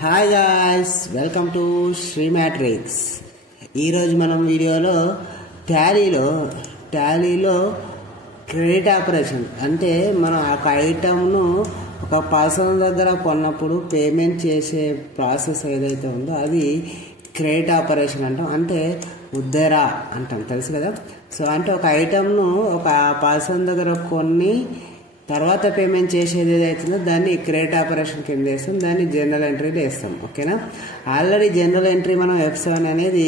Hi guys, welcome to Sri Matrix. ఈరోజు మనం వీడియోలో టాలీలో క్రెడిట్ ఆపరేషన్ అంటే మనం ఒక ఐటమ్ను ఒక పర్సన్ దగ్గర కొన్నప్పుడు పేమెంట్ చేసే ప్రాసెస్ ఏదైతే ఉందో అది క్రెడిట్ ఆపరేషన్ అంటాం. అంటే ఉద్దరా అంటాం, తెలుసు కదా. సో అంటే ఒక ఐటమ్ను ఒక పర్సన్ దగ్గర కొన్ని తర్వాత పేమెంట్ చేసేది ఏదైతుందో దాన్ని క్రెడిట్ ఆపరేషన్ కింద వేస్తాం, దాన్ని జనరల్ ఎంట్రీలో వేస్తాం. ఓకేనా. ఆల్రెడీ జనరల్ ఎంట్రీ మనం F7 అనేది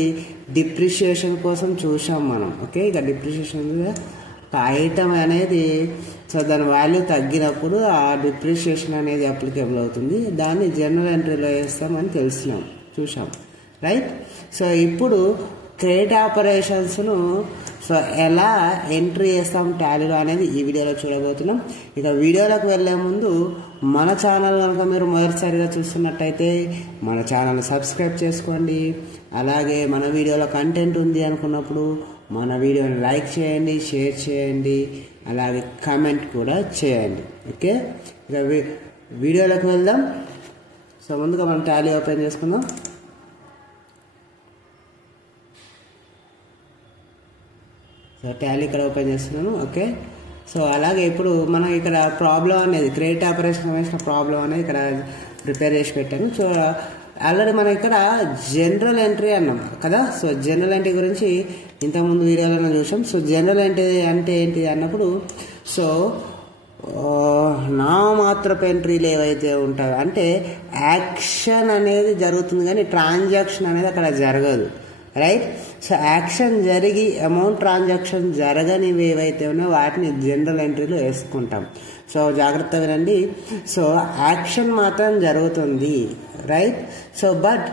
డిప్రిషియేషన్ కోసం చూసాం మనం. ఓకే, ఇక డిప్రిషియేషన్ ఒక ఐటమ్ అనేది సో దాని వాల్యూ తగ్గినప్పుడు ఆ డిప్రిషియేషన్ అనేది అప్లికేబుల్ అవుతుంది, దాన్ని జనరల్ ఎంట్రీలో వేస్తామని చూసాం, రైట్. సో ఇప్పుడు క్రెడిట్ ఆపరేషన్స్ను సో ఎలా ఎంట్రీ చేస్తాం టాలీలో అనేది ఈ వీడియోలో చూడబోతున్నాం. ఇక వీడియోలోకి వెళ్ళే ముందు మన ఛానల్ కనుక మీరు మొదటిసారిగా చూస్తున్నట్టయితే మన ఛానల్ని సబ్స్క్రైబ్ చేసుకోండి. అలాగే మన వీడియోలో కంటెంట్ ఉంది అనుకున్నప్పుడు మన వీడియోని లైక్ చేయండి, షేర్ చేయండి, అలాగే కామెంట్ కూడా చేయండి. ఓకే, ఇక వీడియోలోకి వెళ్దాం. సో ముందుగా మనం టాలీ ఓపెన్ చేసుకుందాం. సో టాలీ ఇక్కడ ఓపెన్ చేస్తున్నాను. ఓకే, సో అలాగే ఇప్పుడు మనం ఇక్కడ ప్రాబ్లం అనేది క్రెడిట్ ఆపరేషన్ వేసిన ప్రాబ్లం అనేది ఇక్కడ ప్రిపేర్ చేసి పెట్టాను. సో ఆల్రెడీ మనం ఇక్కడ జనరల్ ఎంట్రీ అన్నాం కదా. సో జనరల్ ఎంట్రీ గురించి ఇంతకుముందు వీడియోలో చూసాం. సో జనరల్ ఎంట్రీ అంటే ఏంటి అన్నప్పుడు సో నామమాత్రపు ఎంట్రీలు ఏవైతే ఉంటాయో అంటే యాక్షన్ అనేది జరుగుతుంది కానీ ట్రాన్సాక్షన్ అనేది అక్కడ జరగదు, రైట్. సో యాక్షన్ జరిగి అమౌంట్ ట్రాన్సాక్షన్ జరగనివి ఏవైతే ఉన్నాయో వాటిని జనరల్ ఎంట్రీలో వేసుకుంటాం. సో జాగ్రత్త వినండి. సో యాక్షన్ మాత్రం జరుగుతుంది, right. So but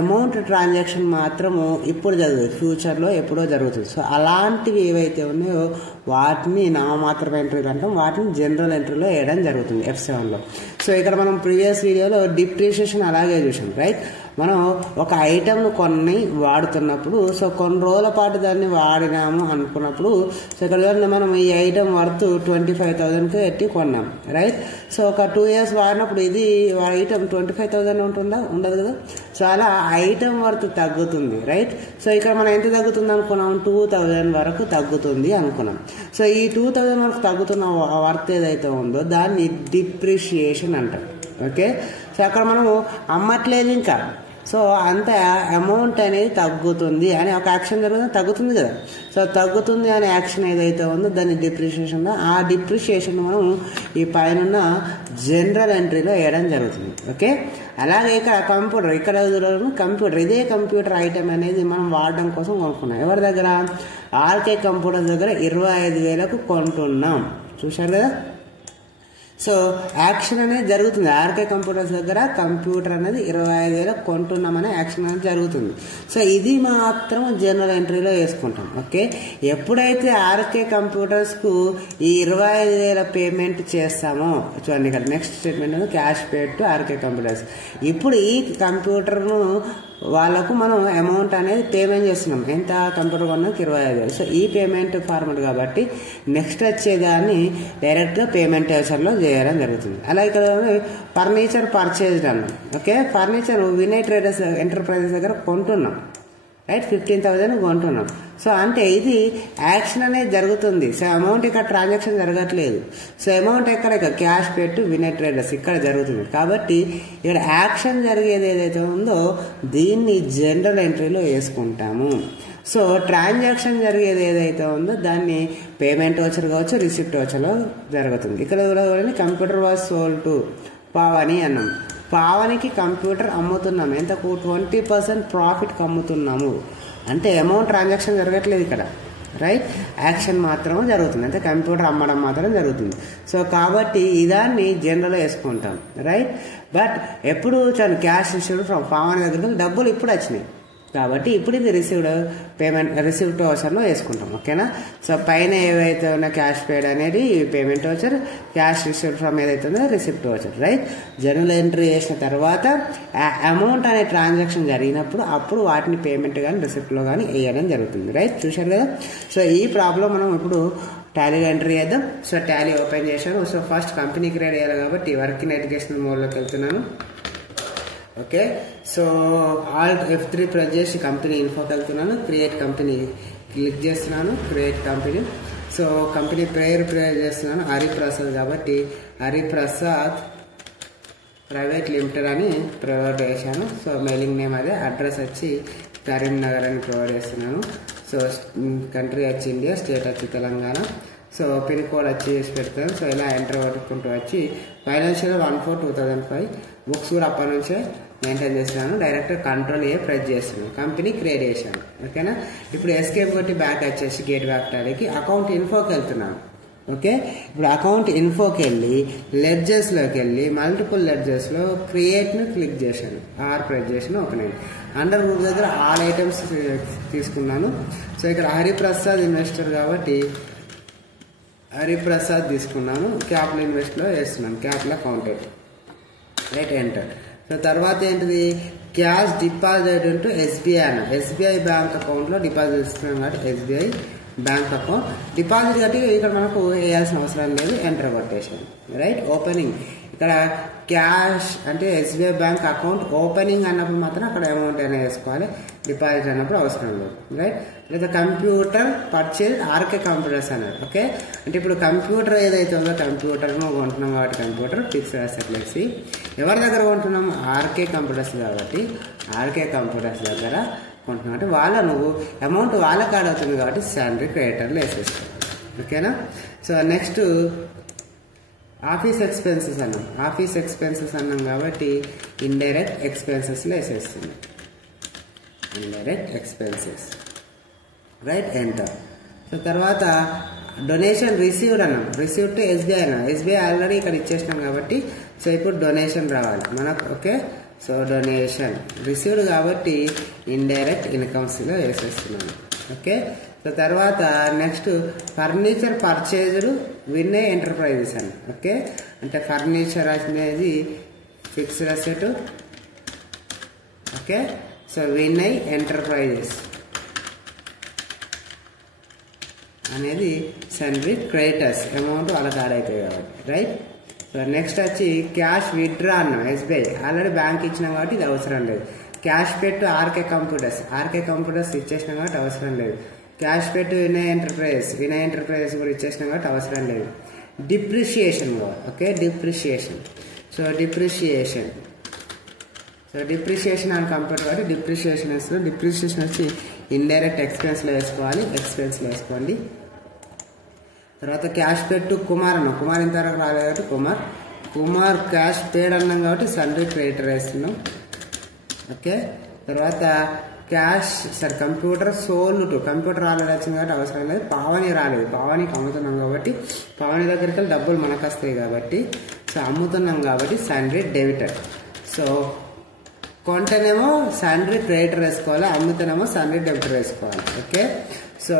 amount transaction మాత్రము ఇప్పుడు జరుగుతుంది, ఫ్యూచర్లో ఎప్పుడో జరుగుతుంది. సో అలాంటివి ఏవైతే ఉన్నాయో వాటిని నామమాత్రపు ఎంట్రీలు అంటాం, వాటిని జనరల్ ఎంట్రీలో వేయడం జరుగుతుంది F7లో. సో ఇక్కడ మనం ప్రీవియస్ వీడియోలో డిప్రిషియేషన్ అలాగే చూసాం, రైట్. మనం ఒక ఐటమ్ను కొన్ని వాడుతున్నప్పుడు సో కొన్ని రోజుల పాటు దాన్ని వాడినాము అనుకున్నప్పుడు సో ఇక్కడ మనం ఈ ఐటమ్ వర్త్ 25,000కి పెట్టి కొన్నాం, రైట్. సో ఒక 2 years వాడినప్పుడు ఇది ఐటమ్ 25,000 ఉండదు కదా. సో అలా ఐటమ్ వర్త్ తగ్గుతుంది, రైట్. సో ఇక్కడ మనం ఎంత తగ్గుతుంది అనుకున్నాం, 2,000 వరకు తగ్గుతుంది అనుకున్నాం. సో ఈ 2,000 వరకు తగ్గుతున్న వర్త్ ఏదైతే ఉందో దాన్ని డిప్రిషియేషన్ అంటాం. ఓకే, సో అక్కడ మనము అమ్మట్లేదు ఇంకా, సో అంత అమౌంట్ అనేది తగ్గుతుంది అని ఒక యాక్షన్ జరుగుతుంది, తగ్గుతుంది కదా. సో తగ్గుతుంది అనే యాక్షన్ ఏదైతే ఉందో దాన్ని డిప్రిషియేషన్, ఆ డిప్రిషియేషన్ మనం ఈ పైన జనరల్ ఎంట్రీలో వేయడం జరుగుతుంది. ఓకే, అలాగే ఇక్కడ కంప్యూటర్ ఇదే కంప్యూటర్ ఐటమ్ అనేది మనం వాడడం కోసం కొనుక్కున్నాం. ఎవరి దగ్గర, ఆర్కే కంప్యూటర్ దగ్గర 25,000కు కొంటున్నాం, చూశారు కదా. సో యాక్షన్ అనేది జరుగుతుంది, ఆర్కే కంప్యూటర్స్ దగ్గర కంప్యూటర్ అనేది 25,000 కొంటున్నామనే యాక్షన్ అనేది జరుగుతుంది. సో ఇది మాత్రం జనరల్ ఎంట్రీలో వేసుకుంటాం. ఓకే, ఎప్పుడైతే ఆర్కే కంప్యూటర్స్కు ఈ 25,000 పేమెంట్ చేస్తామో చూడండి, ఇక్కడ next statement cash paid to RK computers. ఇప్పుడు ఈ కంప్యూటర్ను వాళ్ళకు మనం అమౌంట్ అనేది పేమెంట్ చేస్తున్నాం, ఎంత కంప్యూటర్ కొన్నాక 25,000. సో ఈ పేమెంట్ ఫార్మాట్ కాబట్టి నెక్స్ట్ వచ్చేదాన్ని డైరెక్ట్గా పేమెంట్ వేసర్లో చేయడం జరుగుతుంది. అలా ఇక్కడ ఫర్నిచర్ పర్చేజ్ అన్నాం. Okay, furniture Vinay traders enterprises దగ్గర కొంటున్నాం, రైట్. 15,000 కొంటున్నాం. సో అంటే ఇది యాక్షన్ అనేది జరుగుతుంది. సో అమౌంట్ ఇక్కడ ట్రాన్సాక్షన్ జరగట్లేదు. సో అమౌంట్ ఇక్కడ క్యాష్ పెట్టు వినయ్ ట్రేడర్స్ ఇక్కడ జరుగుతుంది కాబట్టి ఇక్కడ యాక్షన్ జరిగేది ఏదైతే ఉందో దీన్ని జనరల్ ఎంట్రీలో వేసుకుంటాము. సో ట్రాన్సాక్షన్ జరిగేది ఏదైతే ఉందో దాన్ని పేమెంట్ వచ్చర్ కావచ్చు, రిసిప్ట్ వచ్చర్లో జరుగుతుంది. ఇక్కడ computer was sold to Pavani అన్నాం. పావనికి కంప్యూటర్ అమ్ముతున్నాము, ఎంతకు 20% ప్రాఫిట్కి అమ్ముతున్నాము. అంటే అమౌంట్ ట్రాన్సాక్షన్ జరగట్లేదు ఇక్కడ, రైట్. యాక్షన్ మాత్రం జరుగుతుంది, అంటే కంప్యూటర్ అమ్మడం మాత్రం జరుగుతుంది. సో కాబట్టి ఇదాన్ని జనరల్ వేసుకుంటాం, రైట్. బట్ ఎప్పుడు క్యాష్ రిసీవ్డ్ ఫ్రమ్ పావని దగ్గరికి డబ్బులు ఇప్పుడు వచ్చినాయి కాబట్టి ఇప్పుడు ఇది రిసీవ్డ్ వచ్చర్లో వేసుకుంటాం. ఓకేనా. సో పైన ఏవైతే ఉన్న క్యాష్ పేడ్ అనేది payment voucher, cash received from ఏదైతే ఉందో receipt voucher, right. General entry చేసిన తర్వాత అమౌంట్ అనే ట్రాన్సాక్షన్ జరిగినప్పుడు అప్పుడు వాటిని పేమెంట్ కానీ రిసిప్ట్లో కానీ వేయడం జరుగుతుంది, రైట్. చూశారు కదా. సో ఈ ప్రాబ్లం మనం ఇప్పుడు టాలీలో ఎంట్రీ చేద్దాం. సో టాలీ ఓపెన్ చేశాను. సో ఫస్ట్ కంపెనీ క్రియేట్ చేయాలి కాబట్టి వర్క్ ఇన్ ఎడ్యుకేషన్ మోడ్లోకి వెళ్తున్నాను. Okay. So Alt F3 press చేసి కంపెనీ ఇన్ఫోకి వెళ్తున్నాను. క్రియేట్ కంపెనీ క్లిక్ చేస్తున్నాను. Create company. సో కంపెనీ పేరు ప్రేర్ చేస్తున్నాను, హరిప్రసాద్ కాబట్టి హరిప్రసాద్ ప్రైవేట్ లిమిటెడ్ అని ప్రొవైడ్ చేశాను. సో మెయిలింగ్ నేమ్ అదే, అడ్రస్ వచ్చి కరీంనగర్ అని ప్రొవైడ్ చేస్తున్నాను. సో కంట్రీ వచ్చి ఇండియా, స్టేట్ వచ్చి తెలంగాణ. సో పిన్ కోడ్ వచ్చి చేసి పెడతాను. సో ఇలా ఎంటర్ కొట్టుకుంటూ వచ్చి ఫైనాన్షియల్ 1/4/2005 బుక్స్ కూడా అప్పటి నుంచే మెయింటైన్ చేస్తున్నాను. డైరెక్ట్ Ctrl+A ప్రెస్ చేస్తున్నాను. కంపెనీ క్రియేట్ చేశాను. ఓకేనా. ఇప్పుడు ఎస్కేప్ కొట్టి బ్యాక్ వచ్చేసి గేట్ బ్యాక్ టాలీకి అకౌంట్ ఇన్ఫోకి వెళ్తున్నాను. ఓకే. ఇప్పుడు అకౌంట్ ఇన్ఫోకి వెళ్ళి లెడ్జెస్లోకి వెళ్ళి మల్టిపుల్ లెడ్జెస్లో క్రియేట్ను క్లిక్ చేశాను. ఆర్ ప్రెస్ చేసిన ఓపెన్ అయింది. అండర్ గ్రూప్ దగ్గర ఆల్ ఐటమ్స్ తీసుకున్నాను. సో ఇక్కడ హరిప్రసాద్ ఇన్వెస్టర్ కాబట్టి హరిప్రసాద్ తీసుకున్నాను. క్యాపిటల్ ఇన్వెస్ట్లో వేస్తున్నాను. Capital accountant. Right enter. So తర్వాత ఏంటిది, క్యాష్ డిపాజిట్ ఇంటూ SBI అన్న SBI బ్యాంక్ అకౌంట్లో డిపాజిట్ ఇస్తున్నాం కాబట్టి SBI బ్యాంక్ అకౌంట్ డిపాజిట్ కట్టి ఇక్కడ మనకు వేయాల్సిన అవసరం లేదు. ఎంటర్ కొట్టేసాను. రైట్. ఓపెనింగ్ ఇక్కడ క్యాష్ అంటే SBI బ్యాంక్ అకౌంట్ ఓపెనింగ్ అన్నప్పుడు మాత్రం అక్కడ అమౌంట్ అయినా వేసుకోవాలి. డిపాజిట్ అన్నప్పుడు అవసరం లేదు. రైట్. లేదా కంప్యూటర్ పర్చేజ్ ఆర్కే కంప్యూటర్స్ అన్నారు. ఓకే. అంటే ఇప్పుడు కంప్యూటర్ ఏదైతే ఉందో కంప్యూటర్ను కొంటున్నాం కాబట్టి కంప్యూటర్ ఫిక్స్డ్ అసెట్ లెక్సీ ఎవరి దగ్గర కొంటున్నాం, ఆర్కే కంప్యూటర్స్ కాబట్టి ఆర్కే కంప్యూటర్స్ దగ్గర కొంటున్నాం అంటే వాళ్ళ నువ్వు అమౌంట్ వాళ్ళ కాడ అవుతుంది కాబట్టి శాలరీ క్రెడిటర్లు వేసేస్తాం. ఓకేనా. సో నెక్స్ట్ ఆఫీస్ ఎక్స్పెన్సెస్ అన్నాం. ఆఫీస్ ఎక్స్పెన్సెస్ అన్నాం కాబట్టి ఇండైరెక్ట్ ఎక్స్పెన్సెస్లో వేసేస్తుంది. Indirect expenses. Right enter. So తర్వాత డొనేషన్ రిసీవ్డ్ అన్నాం. రిసీవ్డ్ టు SBI అన్నాం. SBI ఆల్రెడీ ఇక్కడ ఇచ్చేసినాం కాబట్టి సో ఇప్పుడు డొనేషన్ రావాలి మనకు. ఓకే. సో డొనేషన్ రిసీవ్డ్ కాబట్టి ఇండైరెక్ట్ ఇన్కమ్స్లో వేసేస్తున్నాను. ఓకే. సో తర్వాత next furniture purchased Vinay enterprises అని. ఓకే. అంటే ఫర్నిచర్ అనేది fixed asset. Okay. So Vinay enterprises అనేది సన్వి క్రెడిటర్స్ అమౌంట్ వాళ్ళకి యాడ్ అవుతాయి కాబట్టి. రైట్. సో నెక్స్ట్ వచ్చి క్యాష్ విత్డ్రా అన్నాం. SBI ఆల్రెడీ బ్యాంక్ ఇచ్చినాం కాబట్టి ఇది అవసరం లేదు. క్యాష్ పెట్టు ఆర్కే కంప్యూటర్స్ ఇచ్చేసినాం కాబట్టి అవసరం లేదు. క్యాష్ పెట్టు వినయ్ ఎంటర్ప్రైజెస్ కూడా ఇచ్చేసినాం కాబట్టి అవసరం లేదు. డిప్రిషియేషన్ కూడా. ఓకే. డిప్రిషియేషన్. సో డిప్రిషియేషన్ అని కంప్యూటర్ కాబట్టి డిప్రిషియేషన్ వేస్తున్నాం. డిప్రిషియేషన్ వచ్చి ఇండైరెక్ట్ ఎక్స్పెన్స్లో వేసుకోవాలి. ఎక్స్పెన్స్లో వేసుకోండి. తర్వాత క్యాష్ పెట్టు కుమార్ అన్నాం. కుమార్ ఇంతవరకు రాలేదు కాబట్టి కుమార్ క్యాష్ పేడ్ అన్నాం కాబట్టి సన్రీ క్రెడిటర్ వేస్తున్నాం. ఓకే. తర్వాత cash computer sold to computer already వచ్చింది కాబట్టి అవసరం లేదు. పావని రాలేదు. పావనికి అమ్ముతున్నాం కాబట్టి పావని దగ్గరికి వెళ్ళి డబ్బులు మనకు వస్తాయి కాబట్టి సో అమ్ముతున్నాం కాబట్టి సన్రీ డెబిటర్. సో కొంటేనేమో సన్రీ క్రెడిటర్ వేసుకోవాలి, అమ్ముతేనేమో సన్రీ డెబిటర్ వేసుకోవాలి. Okay. So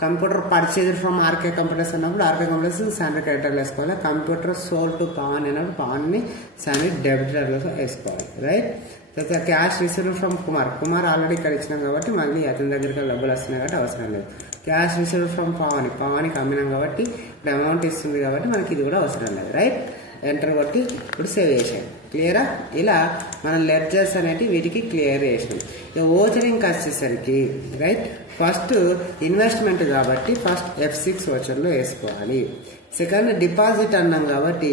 computer purchase from RK computers అన్నప్పుడు ఆర్కే కంప్యూటర్స్ సన్రీ క్రెడిటర్లు వేసుకోవాలి. కంప్యూటర్ సోల్డ్ టు పావని అన్నప్పుడు పావని సన్రీ డెబిటర్లో వేసుకోవాలి. రైట్. తర్వాత cash received from Kumar already ఇక్కడ ఇచ్చినాం కాబట్టి మళ్ళీ అతని దగ్గరికి డబ్బులు వస్తున్నాయి కాబట్టి అవసరం లేదు. క్యాష్ రిసీవ్డ్ ఫ్రమ్ పావనికి అమ్మినాం కాబట్టి ఇప్పుడు అమౌంట్ ఇస్తుంది కాబట్టి మనకి ఇది కూడా అవసరం లేదు. రైట్. ఎంటర్ కొట్టి ఇప్పుడు సేవ్ చేసాం. క్లియరా. ఇలా మనం లెడ్జర్స్ అనేవి వీటికి క్లియర్ చేసినాం. ఇక ఓచరింగ్ వచ్చేసరికి రైట్ ఫస్ట్ ఇన్వెస్ట్మెంట్ కాబట్టి ఫస్ట్ F6 ఓచర్లో వేసుకోవాలి. సెకండ్ డిపాజిట్ అన్నాం కాబట్టి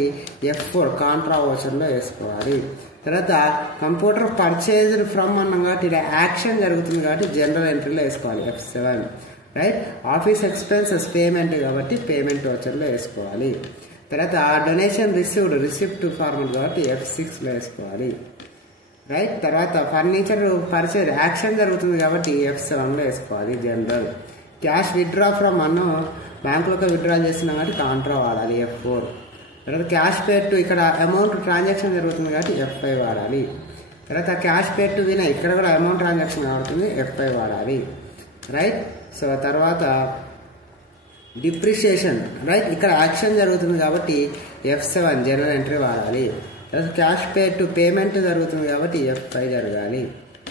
F4 కాంట్రా ఓచర్లో వేసుకోవాలి. తర్వాత కంప్యూటర్ పర్చేజ్డ్ ఫ్రమ్ అన్నాం కాబట్టి ఇలా యాక్షన్ జరుగుతుంది కాబట్టి జనరల్ ఎంట్రీలో వేసుకోవాలి. F7. Right. Office expenses payment కాబట్టి పేమెంట్ ఓచర్లో వేసుకోవాలి. తర్వాత డొనేషన్ రిసిప్ట్ ఫార్మల్ కాబట్టి F6లో వేసుకోవాలి. రైట్. తర్వాత ఫర్నిచర్ పర్చేజ్ యాక్షన్ జరుగుతుంది కాబట్టి F7లో వేసుకోవాలి జనరల్. క్యాష్ విత్డ్రా ఫ్రమ్ అన్నం బ్యాంకులోకి విత్డ్రా చేస్తున్నాం కాబట్టి కాంట్రా వాడాలి F4. తర్వాత క్యాష్ పెట్టు ఇక్కడ అమౌంట్ ట్రాన్సాక్షన్ జరుగుతుంది కాబట్టి F5 వాడాలి. తర్వాత క్యాష్ పెట్టు వినయ్ ఇక్కడ కూడా అమౌంట్ ట్రాన్సాక్షన్ అవుతుంది F5 వాడాలి. రైట్. సో తర్వాత డిప్రిషియేషన్ రైట్ ఇక్కడ యాక్షన్ జరుగుతుంది కాబట్టి F7 జనరల్ ఎంట్రీ వాడాలి. తర్వాత క్యాష్ పెట్టు పేమెంట్ జరుగుతుంది కాబట్టి F5 జరగాలి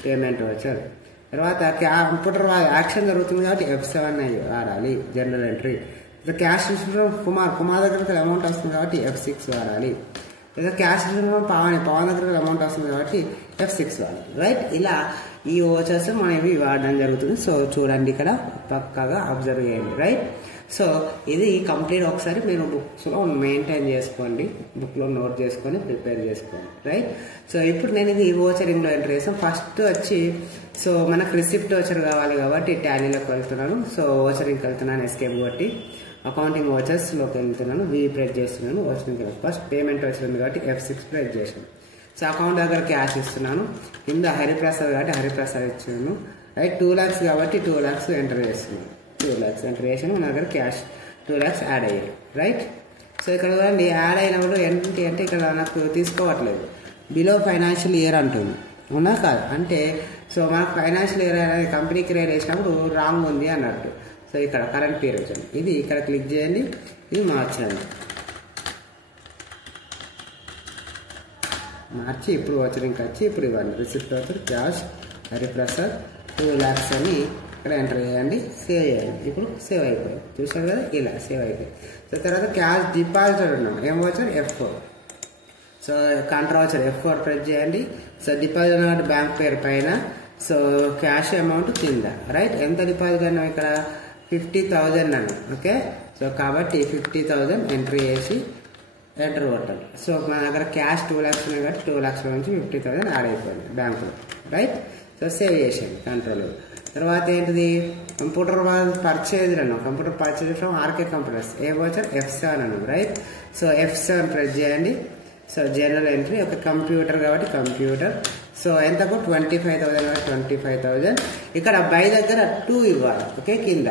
పేమెంట్ వచ్చారు. తర్వాత కంప్యూటర్ యాక్షన్ జరుగుతుంది కాబట్టి F7 వాడాలి జనరల్ ఎంట్రీ. క్యాష్ కుమార్ దగ్గర అమౌంట్ వస్తుంది కాబట్టి F6 వాడాలి. లేదా క్యాష్ పవన్ దగ్గర అమౌంట్ వస్తుంది కాబట్టి F6 వాడాలి, రైట్. ఇలా ఈ ఓచర్స్ మనం ఇవి వాడడం జరుగుతుంది. సో చూడండి, ఇక్కడ పక్కాగా అబ్జర్వ్ చేయండి, రైట్. సో ఇది కంప్లీట్ ఒకసారి మీరు బుక్స్లో మెయింటైన్ చేసుకోండి, బుక్లో నోట్ చేసుకొని ప్రిపేర్ చేసుకోండి, రైట్. సో ఇప్పుడు నేను ఇది ఓచరింగ్లో ఎంటర్ చేస్తాను. ఫస్ట్ వచ్చి సో మనకు రిసిప్ట్ ఓచర్ కావాలి కాబట్టి టాలీలోకి వెళ్తున్నాను. సో ఓచరింగ్కి వెళ్తున్నాను, ఎస్కేప్ కొట్టి అకౌంటింగ్ ఓచర్స్లోకి వెళ్తున్నాను, ప్రెస్ చేస్తున్నాను. ఓచరింగ్ ఫస్ట్ పేమెంట్ వచ్చింది కాబట్టి F6 ప్రెస్ చేసాను. సో అకౌంట్ దగ్గర క్యాష్ ఇస్తున్నాను, కింద హరిప్రసాద్ కాబట్టి హరిప్రసాద్ ఇచ్చాను, రైట్. 2 lakhs కాబట్టి 2 lakhs ఎంటర్ చేస్తున్నాను. 2 lakhs ఎంటర్ చేసాను, మన దగ్గర క్యాష్ 2 lakhs యాడ్ అయ్యాయి, రైట్. సో ఇక్కడ చూడండి, యాడ్ అయినప్పుడు ఏంటి అంటే ఇక్కడ నాకు తీసుకోవట్లేదు, బిలో ఫైనాన్షియల్ ఇయర్ అంటుంది, అవునా కాదు అంటే. సో మనకు ఫైనాన్షియల్ ఇయర్ అనేది కంపెనీ క్రియేట్ చేసినప్పుడు రాంగ్ ఉంది అన్నట్టు. సో ఇక్కడ కరెంట్ పీరియడ్ ఇది ఇక్కడ క్లిక్ చేయండి, ఇది మార్చండి, మార్చి ఇప్పుడు ఓచరింగ్కి వచ్చి ఇప్పుడు ఇవ్వండి. Receipt voucher cash Hariprasad 2 lakhs అని ఇక్కడ ఎంటర్ చేయండి, సేవ్ చేయండి. ఇప్పుడు సేవ్ అయిపోయింది, చూసారు కదా, ఇలా సేవ్ అయిపోయింది. సో తర్వాత క్యాష్ డిపాజిటర్ ఉన్నాం, ఏం వచ్చారు F4. సో కాంట్రా వచ్చారు F4 ప్రెస్ చేయండి. సో డిపాజిట్ అన్నట్టు బ్యాంక్ పేరు పైన, సో క్యాష్ అమౌంట్ కింద, రైట్. ఎంత డిపాజిట్ అన్నాం ఇక్కడ 50,000 అన్నాం, ఓకే. సో కాబట్టి 50,000 ఎంట్రీ చేసి ఎంటర్ కొట్టాలి. సో మన దగ్గర క్యాష్ 2 lakhs ఉన్నాయి కాబట్టి 2 lakhs నుంచి 50,000 యాడ్ అయిపోయింది బ్యాంకులో, రైట్. సో సేవ్ చేసేయండి కంట్రోల్. తర్వాత ఏంటిది, కంప్యూటర్ పర్చేజ్ అన్నాం, computer purchase from RK computers, ఏ వచ్చారు F7 అన్నాం, రైట్. సో F7 ప్రెస్ చేయండి. సో జనరల్ ఎంట్రీ ఒక కంప్యూటర్ కాబట్టి కంప్యూటర్. సో ఎంతకు 25,000 కాబట్టి 25,000. ఇక్కడ బై దగ్గర 2 ఇవ్వాలి, ఓకే. కింద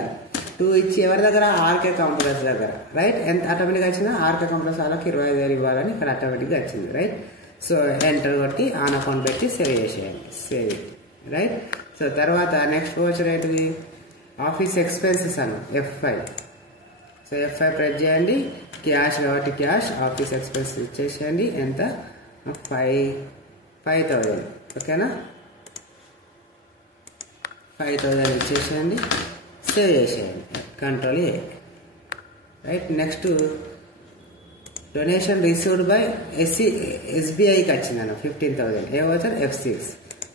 2 ఇచ్చి ఎవరి దగ్గర ఆర్కే కంప్యూటర్స్ దగ్గర, రైట్. ఎంత ఆటోమేటిక్గా వచ్చిందా, ఆర్కే కంప్యూటర్స్ వాళ్ళకి 25,000 ఇవ్వాలని ఇక్కడ ఆటోమేటిక్గా వచ్చింది, రైట్. సో ఎంటర్ కొట్టి ఆన్ అకౌంట్ పెట్టి సేవ్ చేసేయండి, సేవ్, రైట్. సో తర్వాత నెక్స్ట్ వచ్చి ఏంటిది, ఆఫీస్ ఎక్స్పెన్సెస్ అన్న F5. సో F5 ప్రెస్ చేయండి, క్యాష్ కాబట్టి క్యాష్, ఆఫీస్ ఎక్స్పెన్సెస్ ఇచ్చేసేయండి. ఎంత 5,000, ఓకేనా. 5,000 ఇచ్చేసేయండి, సేవ్ చేసేయండి, control A, right. Next donation received by SBIకి వచ్చిందన్న 15,000, ఏ వచ్చారు F6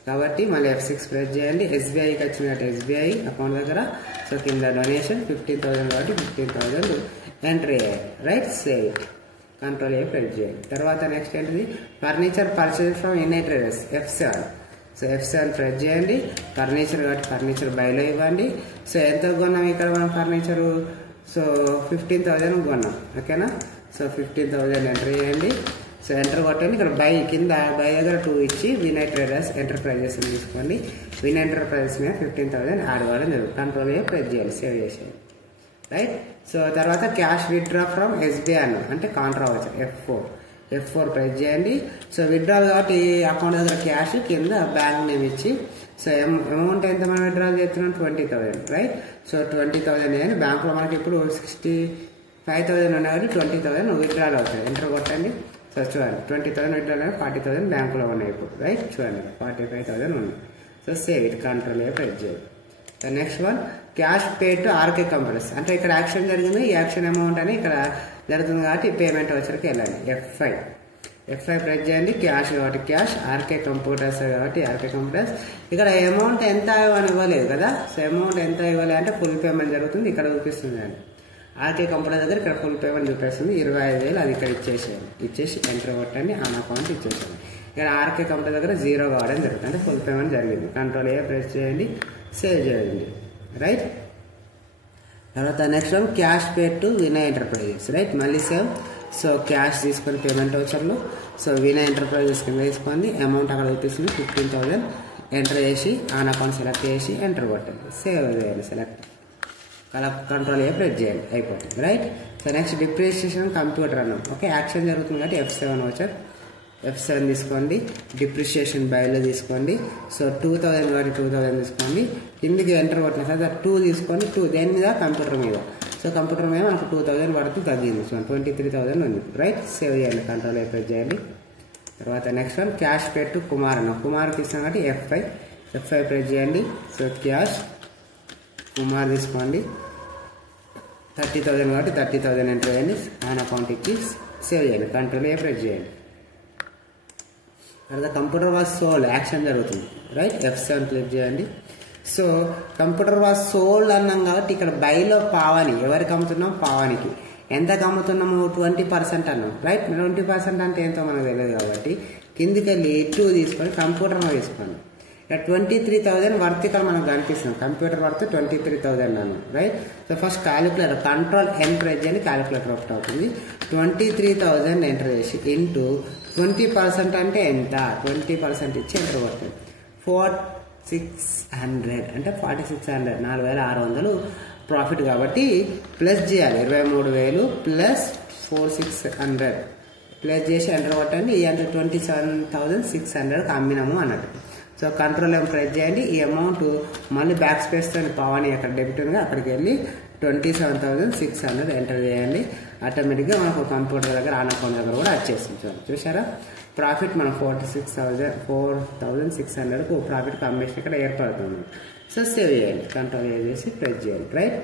కాబట్టి మళ్ళీ F6 ప్రెస్ చేయండి. SBIకి వచ్చినట్టు SBI అకౌంట్ దగ్గర. సో కింద డొనేషన్ 15,000 కాబట్టి 15,000 ఎంటర్ అయ్యాయి, right. Save it, control A press చేయండి. తర్వాత నెక్స్ట్ ఏంటిది, furniture purchase from United traders F7. So F7 press చేయండి, ఫర్నిచర్ కాబట్టి ఫర్నిచర్ బైలో ఇవ్వండి. సో ఎంత కొన్నాం ఇక్కడ మనం ఫర్నిచరు, సో 15,000 కొన్నాం, ఓకేనా. సో 15,000 ఎంటర్ చేయండి. సో ఎంటర్ కొట్టండి, ఇక్కడ బై కింద బై దగ్గర 2 ఇచ్చి వినయ్ ట్రేడర్స్ ఎంటర్ప్రైజెస్ తీసుకోండి. వినయ్ ఎంటర్ప్రైజెస్ మీద 15,000 యాడ్ అవ్వడం జరుగుతుంది. కంట్రోల్ ఏ ప్రెస్ చేయాలి, సేవ్ చేసేయండి, రైట్. సో తర్వాత క్యాష్ విత్డ్రా ఫ్రమ్ SBI అన్నాం, అంటే కాంట్రా వచ్చారు F4 ప్రెస్ చేయండి. సో విత్డ్రాల్ కాబట్టి అకౌంట్ దగ్గర క్యాష్, కింద బ్యాంక్ నేమ్ ఇచ్చి. సో అమౌంట్ ఎంత మనం విత్డ్రాల్ చేస్తున్నాం 20,000, రైట్. సో 20,000 అని బ్యాంకులో మనకి ఇప్పుడు 65,000 ఉన్నాయి కాబట్టి 20,000 విత్డ్రాల్ అవుతాయి. ఎంటర్ కొట్టండి. సో చూడండి 20,000 విత్డ్రాల్ 40,000 బ్యాంకులో ఉన్నాయి ఇప్పుడు, రైట్. చూడండి 45,000 ఉన్నాయి. So save it, control A press చేయాలి. Next one cash pay to RK computers, అంటే ఇక్కడ యాక్షన్ జరిగింది, ఈ యాక్షన్ అమౌంట్ అని ఇక్కడ జరుగుతుంది కాబట్టి పేమెంట్ వచ్చరికి వెళ్ళాలి. F5 ప్రెస్ చేయండి, క్యాష్ కాబట్టి క్యాష్, ఆర్కే కంప్యూటర్స్ కాబట్టి ఆర్కే కంప్యూటర్స్. ఇక్కడ అమౌంట్ ఎంత అని ఇవ్వలేదు కదా. సో అమౌంట్ ఎంత ఇవ్వాలి అంటే ఫుల్ పేమెంట్ జరుగుతుంది, ఇక్కడ చూపిస్తుంది అండి. ఆర్కే కంప్యూటర్ దగ్గర ఇక్కడ ఫుల్ పేమెంట్ చూపిస్తుంది 25,000, అది ఇక్కడ ఇచ్చేసేయండి. ఇచ్చేసి ఎంటర్ కొట్టండి, ఆన్ అకౌంట్ ఇచ్చేసేయండి. ఇక్కడ ఆర్కే కంప్యూటర్ దగ్గర 0 కావడం జరుగుతుంది, అంటే ఫుల్ పేమెంట్ జరిగింది. కంట్రోల్ ఏ ప్రెస్ చేయండి, సేవ్ చేయండి, రైట్. తర్వాత next one cash pay to Vinay enterprises, right. మళ్ళీ సేవ్. సో క్యాష్ తీసుకొని పేమెంట్ వచ్చర్లు. సో వినయ్ ఎంటర్ప్రైజెస్ కింద తీసుకోండి, అమౌంట్ అక్కడ చూపిస్తుంది 15,000 ఎంటర్ చేసి ఆన్ అకౌంట్ సెలెక్ట్ చేసి ఎంటర్ కొట్టండి, సేవ్ చేయండి, సెలెక్ట్ కంట్రోల్ ఏ ప్రెస్ చేయండి, అయిపోతుంది, right. So next depreciation computer అన్నాం, ఓకే. యాక్షన్ జరుగుతుంది కాబట్టి F7 వచ్చారు, F7 తీసుకోండి. డిప్రిషియేషన్ బైలో తీసుకోండి. సో 2,000 కాబట్టి 2,000 తీసుకోండి. కిందికి ఎంటర్ కొట్టిన తర్వాత 2 తీసుకోండి. 2 దేని మీద, కంప్యూటర్ మీద. సో కంప్యూటర్ మీద మనకు 2,000 పడుతుంది, తగ్గింది. సో 23,000 ఉంది, రైట్. సేవ్ చేయండి, కంట్రోల్ ఏ ప్రెస్ చేయండి. తర్వాత next one cash pay to Kumar అన్నాం, కుమార్ తీస్తాం కాబట్టి F5 ప్రెస్ చేయండి. సో క్యాష్ కుమార్ తీసుకోండి, 30,000 కాబట్టి 30,000 ఎంటర్ చేయండి, ఆన్ అకౌంట్ ఇచ్చి సేవ్ చేయండి, కంట్రోల్ ఏ ప్రెస్ చేయండి, తర్వాత కంప్యూటర్ వాజ్ సోల్డ్ యాక్షన్ జరుగుతుంది రైట్. F7 క్లిక్ చేయండి. సో కంప్యూటర్ వాజ్ సోల్డ్ అన్నాం కాబట్టి ఇక్కడ బైలో పావని ఎవరికి అమ్ముతున్నాం? పావనికి. ఎంతకు అమ్ముతున్నాము? 20% అన్నాం రైట్. 20% అంటే ఏంటో మనకు తెలియదు కాబట్టి కిందికి వెళ్ళి 2 తీసుకొని కంప్యూటర్ తీసుకోండి. ఇక్కడ 23,000 వర్త్ ఇక్కడ మనకు కనిపిస్తుంది. కంప్యూటర్ వర్త్ 23,000 అన్నాను right. So first calculator Ctrl N press చేయండి, క్యాలిక్యులేటర్ ఒకటి అవుతుంది. 23,000 ఎంటర్ చేసి ఇంటూ 20% అంటే ఎంత? 20% ఇచ్చి ఎంటర్ కొట్టండి. 4600 అంటే 4600 4600 ప్రాఫిట్ కాబట్టి ప్లస్ చేయాలి. 23,000 ప్లస్ 4600 ప్లస్ చేసి ఎంటర్ కొట్టండి. ఈ అంటే 27,600 అమ్మినాము అన్నట్టు. సో కంట్రోల్ ఏం ప్రెస్ చేయండి. ఈ అమౌంట్ మళ్ళీ బ్యాక్ స్పేస్తో పావని అక్కడ డెబిట్ ఉంది అక్కడికి వెళ్ళి 27,600 ఎంటర్ చేయండి. ఆటోమేటిక్గా మనకు కంప్యూటర్ దగ్గర ఆన్ అకౌంట్ దగ్గర కూడా వచ్చేసింది. చూసారా ప్రాఫిట్ మనం 4,600కు ప్రాఫిట్ కాంబినేషన్ ఇక్కడ ఏర్పడుతుంది. సో సేవ్ చేయండి, కంట్రోల్ చేసి ప్రెస్ చేయండి రైట్.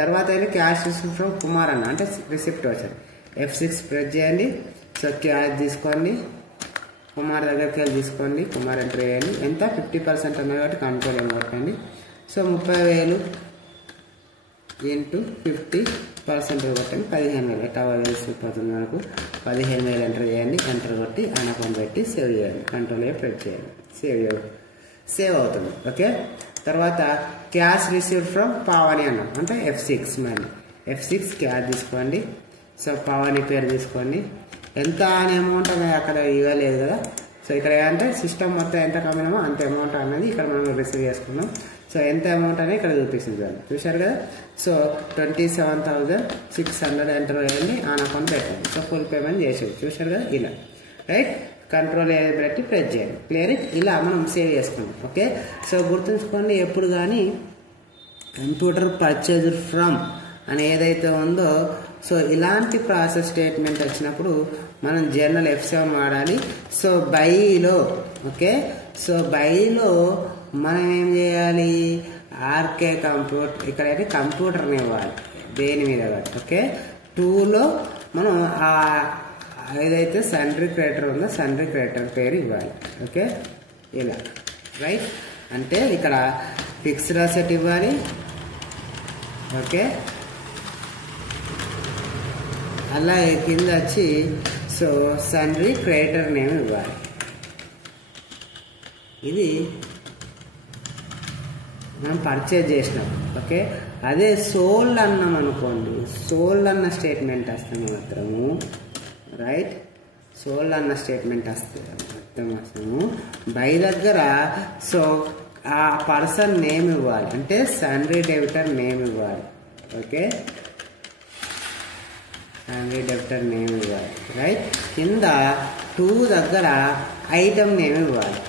తర్వాత అయితే క్యాష్ రిసీప్ట్ ఫ్రమ్ కుమార్ అన్న అంటే రిసిప్ట్ వచ్చారు. F6 ప్రెస్ చేయండి. సో క్యాష్ తీసుకోండి, కుమార్ దగ్గరికి వెళ్ళి తీసుకోండి, కుమార్ ఎంటర్ చేయండి. ఎంత? 50% అన్నారు కాబట్టి కంట్రోల్ ఏం కొట్టండి. సో 30,000 ఇంటూ 50% కొట్టండి. 15,000 టవల్ వేసిపోతుంది మనకు. 15,000 ఎంటర్ చేయండి. ఎంటర్ కొట్టి ఆన్ అకౌంట్ పెట్టి సేవ్ చేయండి. కంట్రోల్ ఏ ప్రెస్ చేయండి. సేవ్ అవుతుంది ఓకే. తర్వాత క్యాష్ రిసీవ్డ్ ఫ్రమ్ పావని అన్నాం అంటే F6 మళ్ళీ F6 క్యాష్ తీసుకోండి. సో పావని పేరు తీసుకోండి. ఎంత అనే అమౌంట్ అనేది అక్కడ ఇవ్వలేదు కదా. సో ఇక్కడ ఏంటంటే సిస్టమ్ మొత్తం ఎంత కమ్మినామో అంత అమౌంట్ అనేది ఇక్కడ మనం రిసీవ్ చేసుకున్నాం. సో ఎంత అమౌంట్ అనేది ఇక్కడ చూపిస్తుంది చూశారు కదా. సో 27,600 ఎంటర్ చేయండి, ఆన్ అకౌంట్ పెట్టండి. సో ఫుల్ పేమెంట్ చేసేది చూశారు కదా ఇలా రైట్. కంట్రోల్ పెట్టి ప్రెస్ చేయండి. Clear it. ఇలా మనం సేవ్ చేసుకున్నాం ఓకే. సో గుర్తుంచుకోండి ఎప్పుడు కానీ కంప్యూటర్ పర్చేజ్డ్ ఫ్రమ్ అని ఏదైతే ఉందో సో ఇలాంటి ప్రాసెస్ స్టేట్మెంట్ వచ్చినప్పుడు మనం జనరల్ F7 వాడాలి. సో బైలో ఓకే. సో బైలో మనం ఏం చేయాలి? ఆర్కే కంప్యూటర్ ఇక్కడైతే కంప్యూటర్ని ఇవ్వాలి దేని మీద ఓకే. 2లో మనం ఏదైతే సండ్రీ క్రియేటర్ ఉందో సండ్రీ క్రియేటర్ పేరు ఇవ్వాలి ఓకే. ఇలా రైట్. అంటే ఇక్కడ ఫిక్స్డ్ అసెట్ ఇవ్వాలి ఓకే. అలా కింద వచ్చి సో సండ్రీ క్రియేటర్ నేమ్ ఇవ్వాలి. ఇది మనం పర్చేజ్ చేసినాం ఓకే. అదే సోల్డ్ అన్నాం అనుకోండి, సోల్డ్ అన్న స్టేట్మెంట్ వస్తే మాత్రము రైట్. సోల్డ్ అన్న స్టేట్మెంట్ వస్తే మాత్రము బై దగ్గర సో ఆ పర్సన్ నేమ్ ఇవ్వాలి అంటే సండ్రీ డెబిటర్ నేమ్ ఇవ్వాలి ఓకే. సండ్రీ డెబిటర్ నేమ్ ఇవ్వాలి రైట్. కింద 2 దగ్గర ఐటమ్ నేమ్ ఇవ్వాలి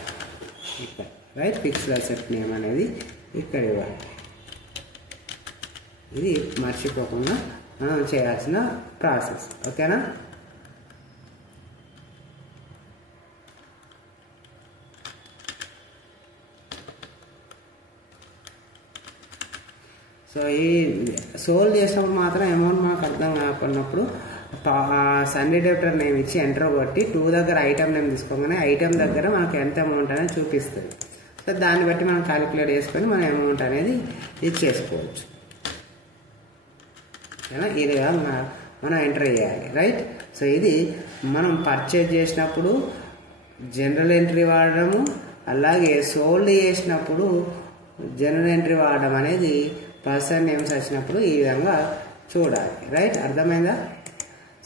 ఇక్కడ రైట్. ఫిక్స్డ్ అసెట్ నేమ్ అనేది ఇక్కడ ఇవ్వాలి. ఇది మర్చిపోకుండా మనం చేయాల్సిన ప్రాసెస్ ఓకేనా. సో ఈ సోల్డ్ చేసినప్పుడు మాత్రం అమౌంట్ మనకు అర్థం కాకున్నప్పుడు సండ్రీ డెబిటర్ నేమ్ ఇచ్చి ఎంటర్ కొట్టి 2 దగ్గర ఐటమ్ నేమ్ తీసుకోగానే ఐటమ్ దగ్గర మనకు ఎంత అమౌంట్ అనేది చూపిస్తుంది. సో దాన్ని బట్టి మనం క్యాలిక్యులేట్ చేసుకొని మన అమౌంట్ అనేది ఇచ్చేసుకోవచ్చు ఓకేనా. ఈ విధంగా మనం ఎంటర్ చేయాలి రైట్. సో ఇది మనం పర్చేజ్ చేసినప్పుడు జనరల్ ఎంట్రీ వాడడము, అలాగే సోల్డ్ చేసినప్పుడు జనరల్ ఎంట్రీ వాడడం అనేది పర్సన్ నేమ్స్ వచ్చినప్పుడు ఈ విధంగా చూడాలి రైట్. అర్థమైందా?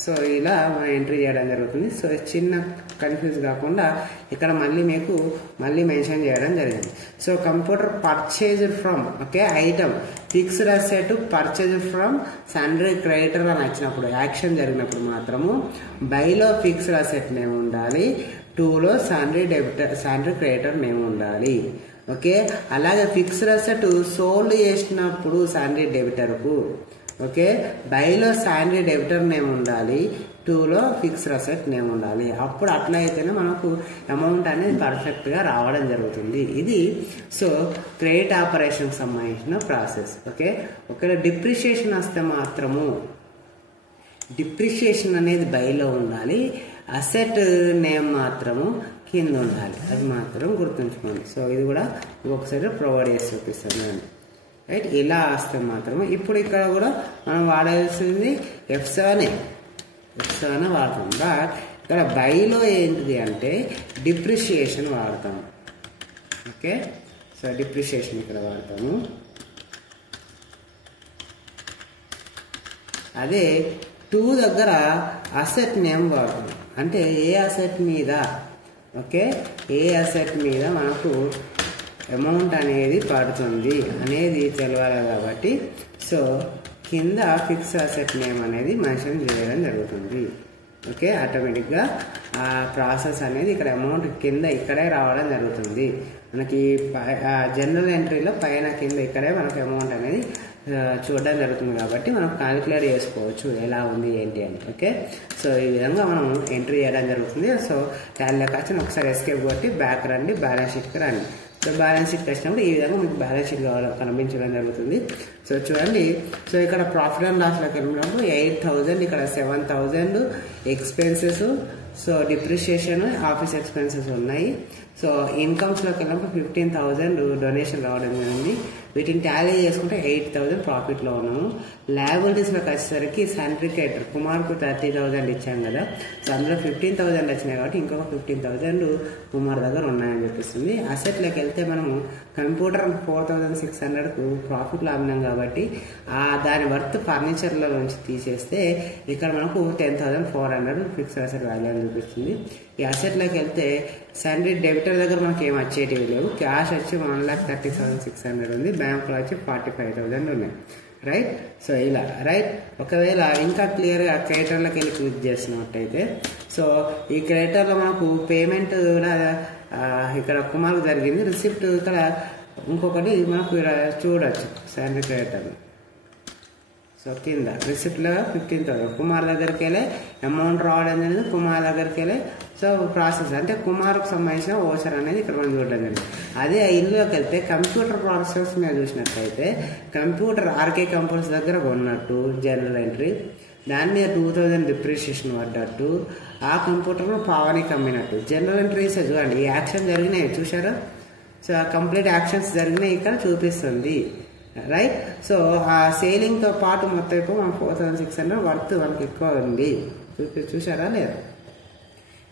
సో ఇలా మనం ఎంట్రీ చేయడం జరుగుతుంది. సో చిన్న కన్ఫ్యూజ్ కాకుండా ఇక్కడ మీకు మెన్షన్ చేయడం జరిగింది. So computer purchased from okay item fixed asset purchased from sundry creator అని వచ్చినప్పుడు యాక్షన్ జరిగినప్పుడు మాత్రము బైలో ఫిక్స్డ్ అసెట్ నేమ్ ఉండాలి, 2లో సండ్రీ క్రియేటర్ నేమ్ ఉండాలి ఓకే. అలాగే ఫిక్స్డ్ అసెట్ సోల్డ్ చేసినప్పుడు సండ్రీ డెబిటర్కు ఓకే. బైలో సండ్రీ డెబిటర్ నేమ్ ఉండాలి, 2లో ఫిక్స్డ్ అసెట్ నేమ్ ఉండాలి. అప్పుడు అట్లా అయితేనే మనకు అమౌంట్ అనేది పర్ఫెక్ట్గా రావడం జరుగుతుంది. ఇది సో క్రెడిట్ ఆపరేషన్ సంబంధించిన ప్రాసెస్ ఓకే. ఒకవేళ డిప్రిషియేషన్ వస్తే మాత్రము డిప్రిషియేషన్ అనేది బైలో ఉండాలి, అసెట్ నేమ్ మాత్రము కింద ఉండాలి, అది మాత్రం గుర్తుంచుకోండి. సో ఇది కూడా ఇంకొకసారి ప్రొవైడ్ చేసి చూపిస్తున్నాను, రైట్. ఇలా వస్తే మాత్రమే. ఇప్పుడు ఇక్కడ కూడా మనం వాడాల్సింది F7 వాడతాం. బట్ ఇక్కడ బైలో ఏంటిది అంటే డిప్రిషియేషన్ వాడతాం. ఓకే, సో డిప్రిషియేషన్ ఇక్కడ వాడతాము. అదే 2 దగ్గర అసెట్ నేమ్ వాడతాం. అంటే ఏ అసెట్ మీద, ఓకే, ఏ అసెట్ మీద మనకు అమౌంట్ అనేది పడుతుంది అనేది తెలవాలి కాబట్టి సో కింద ఫిక్స్ అసెట్ నేమ్ అనేది మెన్షన్ చేయడం జరుగుతుంది. ఓకే, ఆటోమేటిక్గా ఆ ప్రాసెస్ అనేది ఇక్కడ అమౌంట్ కింద ఇక్కడే రావడం జరుగుతుంది. మనకి జనరల్ ఎంట్రీలో పైన కింద ఇక్కడే మనకి అమౌంట్ అనేది చూడడం జరుగుతుంది కాబట్టి మనం క్యాలిక్యులేట్ చేసుకోవచ్చు ఎలా ఉంది ఏంటి అని. ఓకే, సో ఈ విధంగా మనం ఎంట్రీ చేయడం జరుగుతుంది. సో టాలీలోకి వచ్చి ఒకసారి ఎస్కేప్ కొట్టి బ్యాక్ రండి, బ్యాలెన్స్ షీట్కి రండి. సో బ్యాలెన్స్ షీట్కి వచ్చినప్పుడు ఈ విధంగా మీకు బ్యాలెన్స్ షీట్ కనిపించడం జరుగుతుంది. సో చూడండి, సో ఇక్కడ ప్రాఫిట్ అండ్ లాస్లోకి వెళ్ళినప్పుడు 8,000, ఇక్కడ 7,000 expenses, so depreciation, office expenses ఉన్నాయి. సో ఇన్కమ్స్లోకి వెళ్ళినప్పుడు 15,000 డొనేషన్ రావడం జరిగింది. వీటిని టాలీ చేసుకుంటే 8,000 ప్రాఫిట్లో ఉన్నాము. లయబిలిటీస్లోకి వచ్చేసరికి సర్టిఫికేటర్ కుమార్కు 30,000 ఇచ్చాం కదా, సో అందులో 15,000 వచ్చినాయి కాబట్టి ఇంకొక 15,000 కుమార్ దగ్గర ఉన్నాయని చూపిస్తుంది. అసెట్లోకి వెళ్తే మనము కంప్యూటర్ 4,600కు ప్రాఫిట్లో అమ్మినాం కాబట్టి దాని వర్త్ ఫర్నిచర్ల నుంచి తీసేస్తే ఇక్కడ మనకు 10,400 ఫిక్స్ అసెట్ వాల్యూ అని చూపిస్తుంది. ఈ అసెట్లోకి వెళ్తే సండే డెబిటర్ దగ్గర మనకి ఏం వచ్చేటివి లేవు. క్యాష్ వచ్చి 1,30,600 ఉంది, బ్యాంకులో వచ్చి 45,000 ఉన్నాయి, రైట్. సో ఇలా, రైట్. ఒకవేళ ఇంకా క్లియర్గా క్రెడిటర్లోకి వెళ్ళి క్లిక్ చేసినట్టయితే సో ఈ క్రెడిటర్లో మనకు పేమెంట్ కూడా ఇక్కడ కుమార్కు జరిగింది. రిసిప్ట్ ఇక్కడ ఇంకొకటి మనకు చూడవచ్చు శాలరీ క్రెడిటర్లో. సో కింద రిసిప్ట్లో 15,000 కుమార్ దగ్గరికి వెళ్ళే అమౌంట్ రావడం జరిగింది. కుమార్ దగ్గరికి వెళ్ళే సో ప్రాసెస్ అంటే కుమార్కు సంబంధించిన ఓచర్ అనేది ఇక్కడ మనం చూడడం జరిగింది. అదే ఇల్లులోకి వెళ్తే కంప్యూటర్ ప్రాసెస్ మీద చూసినట్లయితే కంప్యూటర్ ఆర్కే కంప్యూటర్స్ దగ్గర కొన్నట్టు జనరల్ ఎంట్రీ, దాని మీద 2,000 డిప్రిషియేషన్ పడ్డట్టు, ఆ కంప్యూటర్ను పావనికి అమ్మినట్టు జనరల్ ఎంట్రీస్ చూడండి. ఈ యాక్షన్ జరిగినాయి చూసారా, సో కంప్లీట్ యాక్షన్స్ జరిగినాయి ఇక్కడ చూపిస్తుంది, రైట్. సో ఆ సేలింగ్తో పాటు మొత్తం ఎక్కువ మనం 4,600 వర్త్ మనకి ఎక్కువ ఉంది చూసారా లేదా.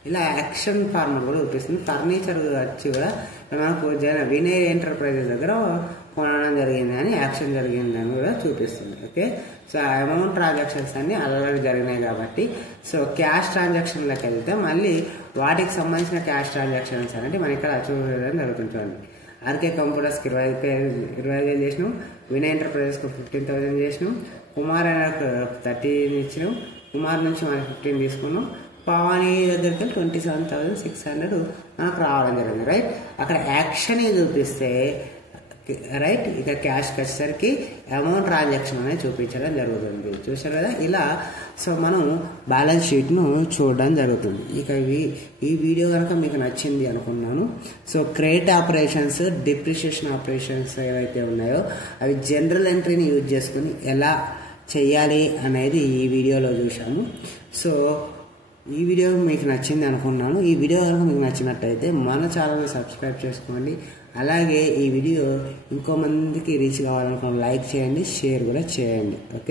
ఇలా యాక్షన్ ఫార్మర్ కూడా చూపిస్తుంది. ఫర్నిచర్ వచ్చి కూడా మనకు వినయ్ ఎంటర్ప్రైజెస్ దగ్గర కొనడం జరిగింది అని యాక్షన్ జరిగింది అని కూడా చూపిస్తుంది. ఓకే, సో అమౌంట్ ట్రాన్సాక్షన్స్ అన్ని అలాగే జరిగినాయి కాబట్టి సో క్యాష్ ట్రాన్సాక్షన్లోకి వెళ్తే మళ్ళీ వాటికి సంబంధించిన క్యాష్ ట్రాన్సాక్షన్స్ అనేది మనం ఇక్కడ చూడడం జరుగుతుంది. ఆర్కే కంప్యూటర్స్కి 25,000 చేసినాం, వినయ్ ఎంటర్ప్రైజెస్కి 15,000 చేసినాం, కుమార్ అయినకు 13 ఇచ్చినాం, కుమార్ నుంచి మనం 15 తీసుకున్నాం, పావని దగ్గరికి 27,600 నాకు రావడం జరిగింది, రైట్. అక్కడ యాక్షన్ చూపిస్తే రైట్, ఇక క్యాష్కి వచ్చేసరికి అమౌంట్ ట్రాన్సాక్షన్ అనేది చూపించడం జరుగుతుంది చూసారు కదా. ఇలా సో మనం బ్యాలెన్స్ షీట్ను చూడడం జరుగుతుంది. ఇక ఈ వీడియో కనుక మీకు నచ్చింది అనుకున్నాను. So credit operations, depreciation operations ఏవైతే ఉన్నాయో అవి జనరల్ ఎంట్రీని యూజ్ చేసుకుని ఎలా చేయాలి అనేది ఈ వీడియోలో చూసాము. సో ఈ వీడియో మీకు నచ్చింది అనుకున్నాను. ఈ వీడియో కనుక మీకు నచ్చినట్టయితే మన ఛానల్ని సబ్స్క్రైబ్ చేసుకోండి. అలాగే ఈ వీడియో ఇంకో మందికి రీచ్ కావాలనుకున్న లైక్ చేయండి, షేర్ కూడా చేయండి. ఓకే.